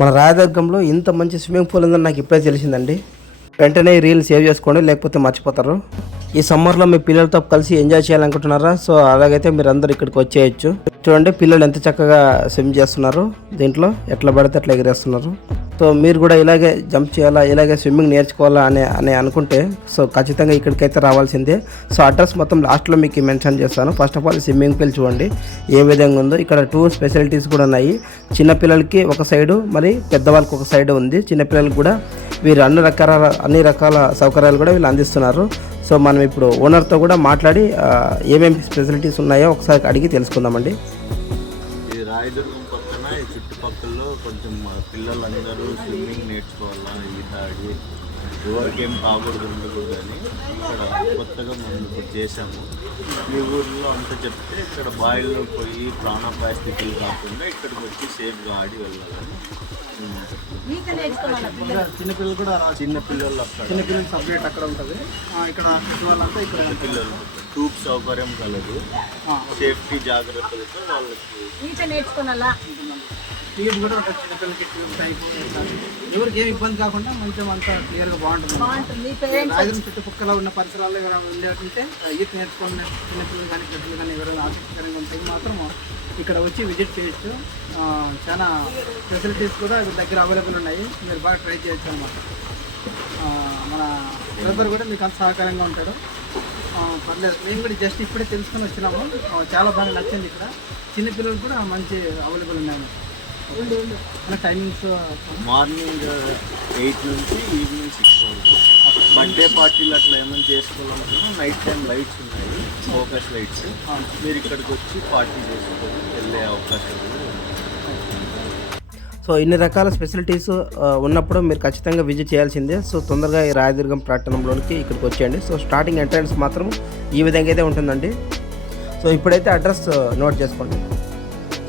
మన రాయదుర్గంలో ఇంత మంచి స్విమ్మింగ్ పూల్ ఉందని నాకు ఇప్పుడే తెలిసిందండి. వెంటనే ఈ రీల్ సేవ్ చేసుకోండి, లేకపోతే మర్చిపోతారు. ఈ సమ్మర్లో మీ పిల్లలతో కలిసి ఎంజాయ్ చేయాలనుకుంటున్నారా? సో అలాగైతే మీరు అందరు ఇక్కడికి వచ్చేయచ్చు. చూడండి పిల్లలు ఎంత చక్కగా స్విమ్ చేస్తున్నారు, దీంట్లో ఎట్లా పడితే అట్లా ఎగిరేస్తున్నారు. సో మీరు కూడా ఇలాగే జంప్ చేయాలా, ఇలాగే స్విమ్మింగ్ నేర్చుకోవాలా అని అనుకుంటే సో ఖచ్చితంగా ఇక్కడికైతే రావాల్సిందే. సో అడ్రస్ మొత్తం లాస్ట్లో మీకు మెన్షన్ చేస్తాను. First of all swimming pool చూడండి ఏ విధంగా ఉందో. ఇక్కడ 2 స్పెషాలిటీస్ కూడా ఉన్నాయి. చిన్నపిల్లలకి ఒక సైడు, మరి పెద్దవాళ్ళకి ఒక సైడు ఉంది. చిన్నపిల్లలకి కూడా వీరు అన్ని రకాల సౌకర్యాలు కూడా వీళ్ళు అందిస్తున్నారు. సో మనం ఇప్పుడు ఓనర్తో కూడా మాట్లాడి ఏమేమి ఫెసిలిటీస్ ఉన్నాయో ఒకసారి అడిగి తెలుసుకుందామండి. ఈ రాయదుర్గం పక్కన ఈ చుట్టుపక్కల కొంచెం పిల్లలందరూ స్విమ్మింగ్ నేర్చుకోవాలా, ఈత ఆడి ఎవరికేం కాకూడదు ఉండకూడదు అని ఇక్కడ కొత్తగా మనం ఇప్పుడు చేసాము. మీ ఊర్లో అంతా చెప్తే ఇక్కడ బాయిల్లో పోయి ప్రాణాపాయ స్థితులు కాకుండా ఇక్కడికి వచ్చి సేఫ్గా ఆడి వెళ్ళాలని. చిన్నపిల్లలు కూడా చిన్నపిల్లలు అక్కడ చిన్నపిల్లలు సపరేట్ అక్కడ ఉంటుంది. ఇక్కడ వాళ్ళంతా ఇక్కడ పిల్లలు ట్యూబ్ సౌకర్యం కలదు. సేఫ్టీ జాగ్రత్తలతో వాళ్ళకి నేర్చుకోవాలా. ట్యూబ్ కూడా ఉంటుంది చిన్నపిల్లలకి, ట్యూబ్ టైప్ ఎవరికి ఏమి ఇబ్బంది కాకుండా మంచిగా అంతా క్లియర్గా బాగుంటుంది. రాయదుర్గం చుట్టుపక్కల ఉన్న పరిసరాల్లో ఎవరైనా వెళ్ళేటంటే ఈత నేర్చుకున్న చిన్నపిల్లలు కానీ పెద్దలు కానీ ఎవరైనా ఆసక్తికరంగా ఉంటే మాత్రం ఇక్కడ వచ్చి విజిట్ చేయొచ్చు. చాలా ఫెసిలిటీస్ కూడా దగ్గర అవైలబుల్ ఉన్నాయి, మీరు బాగా ట్రై చేయొచ్చు అనమాట. మన బ్రదర్ కూడా మీకు అంత సహకారంగా ఉంటాడు. పర్లేదు, మేము కూడా జస్ట్ ఇప్పుడే తెలుసుకొని వచ్చినాము. చాలా బాగా నచ్చింది. ఇక్కడ చిన్నపిల్లలు కూడా మంచి అవైలబుల్ ఉన్నాయి. టైమింగ్స్ మార్నింగ్ 8 నుంచి ఈవినింగ్ 6 వరకు. బర్త్డే పార్టీలు అట్లా ఏమైనా చేసుకోవాలనుకున్నా నైట్ టైం లైట్స్ ఉన్నాయి, ఫోకస్ లైట్స్. మీరు ఇక్కడికి వచ్చి పార్టీ చేసుకొని వెళ్ళే అవకాశం ఉంది. సో ఇన్ని రకాల ఫెసిలిటీస్ ఉన్నప్పుడు మీరు ఖచ్చితంగా విజిట్ చేయాల్సిందే. సో తొందరగా ఈ రాయదుర్గం పట్టణంలోనికి ఇక్కడికి వచ్చేయండి. సో స్టార్టింగ్ ఎంట్రన్స్ మాత్రం ఈ విధంగా అయితే ఉంటుందండి. సో ఇప్పుడైతే అడ్రస్ నోట్ చేసుకోండి.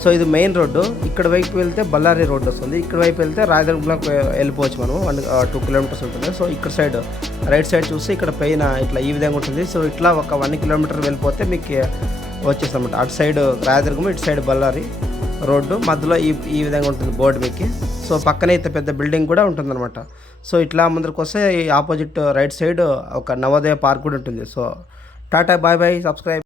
సో ఇది మెయిన్ రోడ్డు. ఇక్కడ వైపు వెళ్తే బళ్ళారి రోడ్డు వస్తుంది, ఇక్కడ వైపు వెళ్తే రాయదుర్గంలోకి వెళ్ళిపోవచ్చు మనం. 2 కిలోమీటర్స్ ఉంటుంది. సో ఇక్కడ సైడ్ రైట్ సైడ్ చూస్తే ఇక్కడ పైన ఇట్లా ఈ విధంగా ఉంటుంది. సో ఇట్లా ఒక 1 కిలోమీటర్ వెళ్ళిపోతే మీకు వచ్చేస్తామన్నమాట. అటు సైడ్ రాయదుర్గం, ఇటు సైడ్ బళ్ళారి రోడ్డు, మధ్యలో ఈ విధంగా ఉంటుంది బోర్డు మీకు. సో పక్కనే ఇంత పెద్ద బిల్డింగ్ కూడా ఉంటుందన్నమాట. సో ఇట్లా ముందరికి వస్తే ఈ ఆపోజిట్ రైట్ సైడ్ ఒక నవోదయ పార్క్ కూడా ఉంటుంది. So tata, bye bye, subscribe.